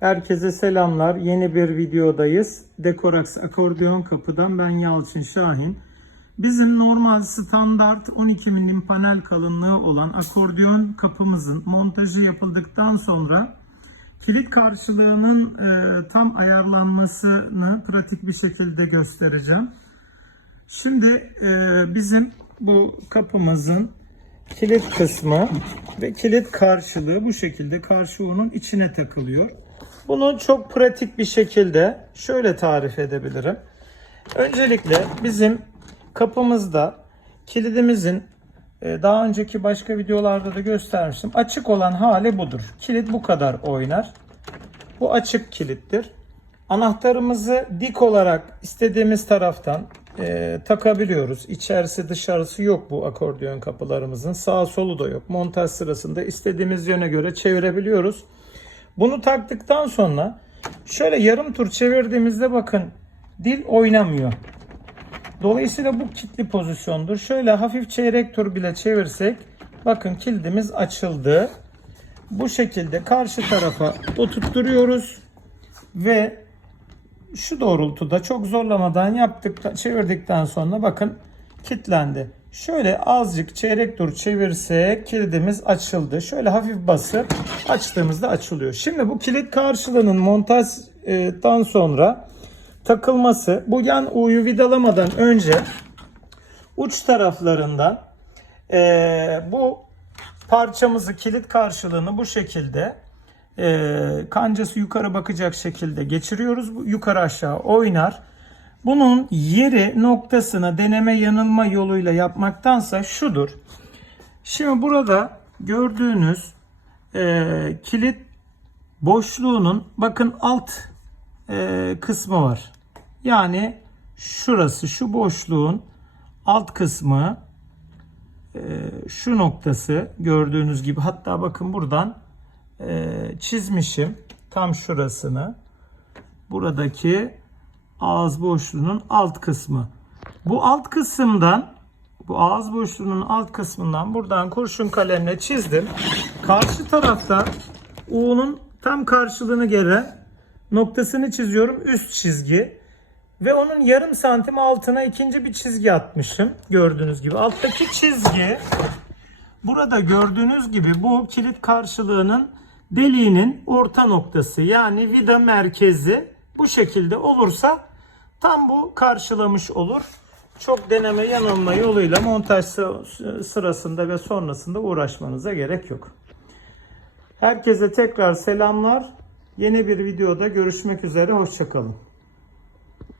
Herkese selamlar. Yeni bir videodayız. Dekorax akordeon kapıdan ben Yalçın Şahin. Bizim normal standart 12 milim panel kalınlığı olan akordeon kapımızın montajı yapıldıktan sonra kilit karşılığının e, tam ayarlanmasını pratik bir şekilde göstereceğim. Şimdi e, bizim bu kapımızın kilit kısmı ve kilit karşılığı bu şekilde karşı uğunun içine takılıyor. Bunu çok pratik bir şekilde şöyle tarif edebilirim. Öncelikle bizim kapımızda kilidimizin e, daha önceki başka videolarda da göstermiştim. Açık olan hali budur. Kilit bu kadar oynar. Bu açık kilittir. Anahtarımızı dik olarak istediğimiz taraftan e, takabiliyoruz. İçerisi dışarısı yok bu akordeon kapılarımızın. Sağ solu da yok. Montaj sırasında istediğimiz yöne göre çevirebiliyoruz. Bunu taktıktan sonra şöyle yarım tur çevirdiğimizde bakın dil oynamıyor. Dolayısıyla bu kilitli pozisyondur. Şöyle hafif çeyrek tur bile çevirsek bakın kilidimiz açıldı. Bu şekilde karşı tarafa oturtturuyoruz ve şu doğrultuda çok zorlamadan yaptık çevirdikten sonra bakın kilitlendi. Şöyle azıcık çeyrek tur çevirsek kilidimiz açıldı. Şöyle hafif basıp açtığımızda açılıyor. Şimdi bu kilit karşılığının montajdan sonra takılması bu yan uyu vidalamadan önce uç taraflarından eee, bu parçamızı kilit karşılığını bu şekilde eee, kancası yukarı bakacak şekilde geçiriyoruz. Yukarı aşağı oynar. Bunun yeri noktasını deneme yanılma yoluyla yapmaktansa şudur. Şimdi burada gördüğünüz eee, kilit boşluğunun bakın alt eee, kısmı var. Yani şurası şu boşluğun alt kısmı eee, şu noktası gördüğünüz gibi hatta bakın buradan eee, çizmişim tam şurasını. Buradaki ağız boşluğunun alt kısmı. Bu alt kısımdan bu ağız boşluğunun alt kısmından buradan kurşun kalemle çizdim. Karşı tarafta U'nun tam karşılığını gelen noktasını çiziyorum üst çizgi. Ve onun yarım santim altına ikinci bir çizgi atmışım. Gördüğünüz gibi. Alttaki çizgi burada gördüğünüz gibi bu kilit karşılığının deliğinin orta noktası. Yani vida merkezi bu şekilde olursa tam bu karşılamış olur. Çok deneme yanılma yoluyla montaj sı- sırasında ve sonrasında uğraşmanıza gerek yok. Herkese tekrar selamlar. Yeni bir videoda görüşmek üzere. Hoşçakalın.